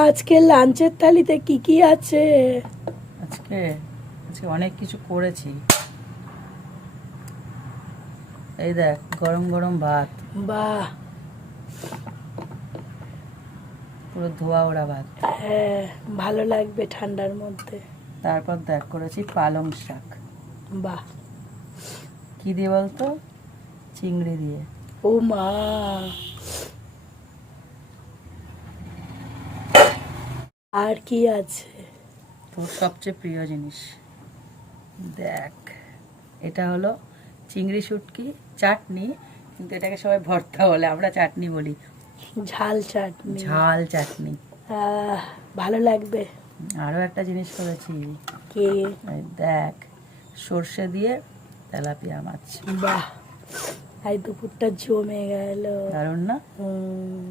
আজকে লাঞ্চের থালিতে কি কি আছে? আজকে আজকে অনেক কিছু করেছি। এই দেখ, গরম গরম ভাত, বাহ, পুরো ধোয়া ওড়া ভাত। হ্যাঁ, ভালো লাগবে ঠান্ডার মধ্যে। তারপর দেখ করেছি পালং শাক। বাহ, কি দিয়ে বলতো? চিংড়ি দিয়ে। ও মা, আর কি আছে? তোর সবচেয়ে প্রিয় জিনিস দেখ, এটা হলো চিংড়ি শুটকি চাটনি, কিন্তু এটাকে সবাই ভর্তা বলে, আমরা চাটনি বলি। ঝাল চাটনি। ঝাল চাটনি। আহ, ভালো লাগবে। আরও একটা জিনিস করেছি, কি? এই দেখ, সর্ষে দিয়ে তেলাপিয়া মাছ। বাহ, আজ দুপুরটা জমে গেল। দারুণ না? হুম।